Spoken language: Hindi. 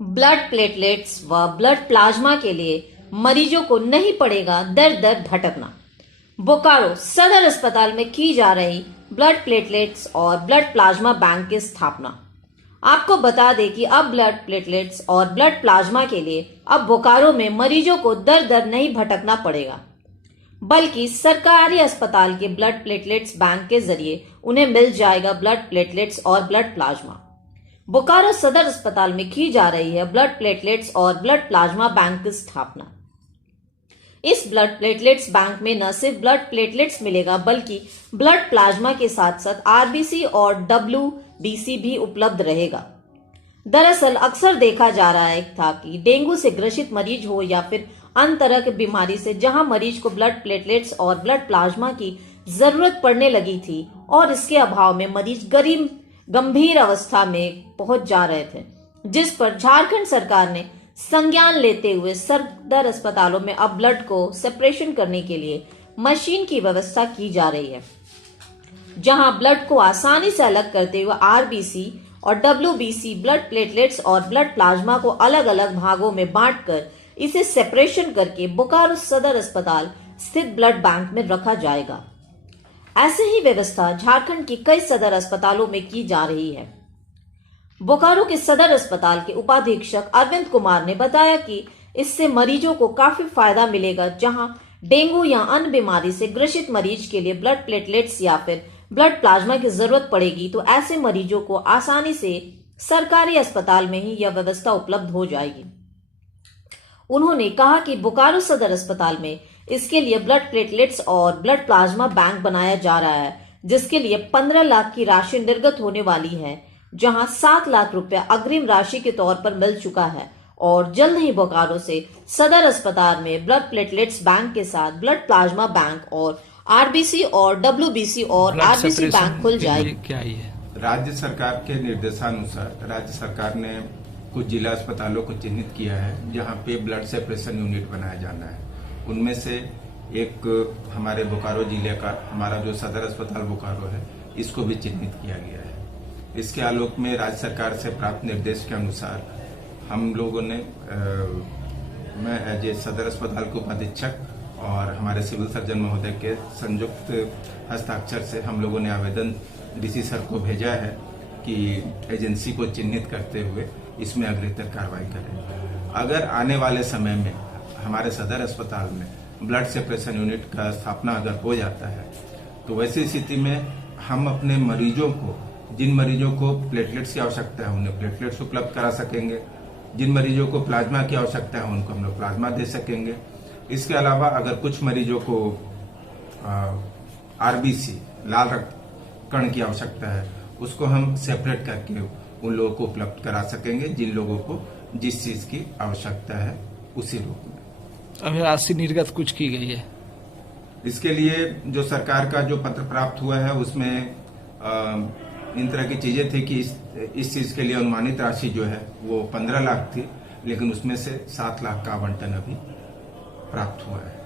ब्लड प्लेटलेट्स व ब्लड प्लाज्मा के लिए मरीजों को नहीं पड़ेगा दर दर भटकना। बोकारो सदर अस्पताल में की जा रही ब्लड प्लेटलेट्स और ब्लड प्लाज्मा बैंक की स्थापना। आपको बता दें कि अब ब्लड प्लेटलेट्स और ब्लड प्लाज्मा के लिए अब बोकारो में मरीजों को दर दर नहीं भटकना पड़ेगा, बल्कि सरकारी अस्पताल के ब्लड प्लेटलेट्स बैंक के जरिए उन्हें मिल जाएगा ब्लड प्लेटलेट्स और ब्लड प्लाज्मा। बोकारो सदर अस्पताल में की जा रही है ब्लड प्लेटलेट्स और ब्लड प्लाज्मा बैंक की स्थापना। इस ब्लड प्लेटलेट्स बैंक में न सिर्फ ब्लड प्लेटलेट्स मिलेगा, बल्कि ब्लड प्लाज्मा के साथ साथ आरबीसी और डब्ल्यूबीसी भी उपलब्ध रहेगा। दरअसल अक्सर देखा जा रहा है कि डेंगू से ग्रसित मरीज हो या फिर अन्य तरह की बीमारी से जहां मरीज को ब्लड प्लेटलेट्स और ब्लड प्लाज्मा की जरूरत पड़ने लगी थी और इसके अभाव में मरीज गंभीर अवस्था में पहुंच जा रहे थे, जिस पर झारखंड सरकार ने संज्ञान लेते हुए सदर अस्पतालों में अब ब्लड को सेपरेशन करने के लिए मशीन की व्यवस्था की जा रही है, जहां ब्लड को आसानी से अलग करते हुए आरबीसी और डब्ल्यूबीसी ब्लड प्लेटलेट्स और ब्लड प्लाज्मा को अलग अलग भागों में बांटकर इसे सेपरेशन करके बोकारो सदर अस्पताल स्थित ब्लड बैंक में रखा जाएगा। ऐसे ही व्यवस्था झारखंड की कई सदर अस्पतालों में की जा रही है। बोकारो के सदर अस्पताल के उपाधीक्षक अरविंद कुमार ने बताया कि इससे मरीजों को काफी फायदा मिलेगा, जहां डेंगू या अन्य बीमारी से ग्रसित मरीज के लिए ब्लड प्लेटलेट्स या फिर ब्लड प्लाज्मा की जरूरत पड़ेगी तो ऐसे मरीजों को आसानी से सरकारी अस्पताल में ही यह व्यवस्था उपलब्ध हो जाएगी। उन्होंने कहा कि बोकारो सदर अस्पताल में इसके लिए ब्लड प्लेटलेट्स और ब्लड प्लाज्मा बैंक बनाया जा रहा है, जिसके लिए 15 लाख की राशि निर्गत होने वाली है, जहां 7 लाख रुपए अग्रिम राशि के तौर पर मिल चुका है और जल्द ही बोकारो से सदर अस्पताल में ब्लड प्लेटलेट्स बैंक के साथ ब्लड प्लाज्मा बैंक और आरबीसी और डब्ल्यूबीसी और आरबीसी बैंक खुल जाएगी। क्या है? राज्य सरकार के निर्देशानुसार राज्य सरकार ने कुछ जिला अस्पतालों को चिन्हित किया है जहां पे ब्लड सेपरेशन यूनिट बनाया जाना है। उनमें से एक हमारे बोकारो जिले का हमारा जो सदर अस्पताल बोकारो है, इसको भी चिन्हित किया गया है। इसके आलोक में राज्य सरकार से प्राप्त निर्देश के अनुसार हम लोगों ने मैं एज ए सदर अस्पताल के उपाधीक्षक और हमारे सिविल सर्जन महोदय के संयुक्त हस्ताक्षर से हम लोगों ने आवेदन डीसी सर को भेजा है कि एजेंसी को चिन्हित करते हुए इसमें अग्रतर कार्रवाई करें। अगर आने वाले समय में हमारे सदर अस्पताल में ब्लड सेपरेशन यूनिट का स्थापना अगर हो जाता है तो वैसी स्थिति में हम अपने मरीजों को, जिन मरीजों को प्लेटलेट्स की आवश्यकता है उन्हें प्लेटलेट्स उपलब्ध करा सकेंगे, जिन मरीजों को प्लाज्मा की आवश्यकता है उनको हम लोग प्लाज्मा दे सकेंगे। इसके अलावा अगर कुछ मरीजों को आरबीसी लाल रक्त कण की आवश्यकता है उसको हम सेपरेट करके उन लोगों को उपलब्ध करा सकेंगे जिन लोगों को जिस चीज की आवश्यकता है उसी रूप में। अभी राशि निर्गत कुछ की गई है। इसके लिए जो सरकार का जो पत्र प्राप्त हुआ है उसमें इन तरह की चीजें थी कि इस चीज के लिए अनुमानित राशि जो है वो 15 लाख थी, लेकिन उसमें से 7 लाख का आवंटन अभी प्राप्त हुआ है।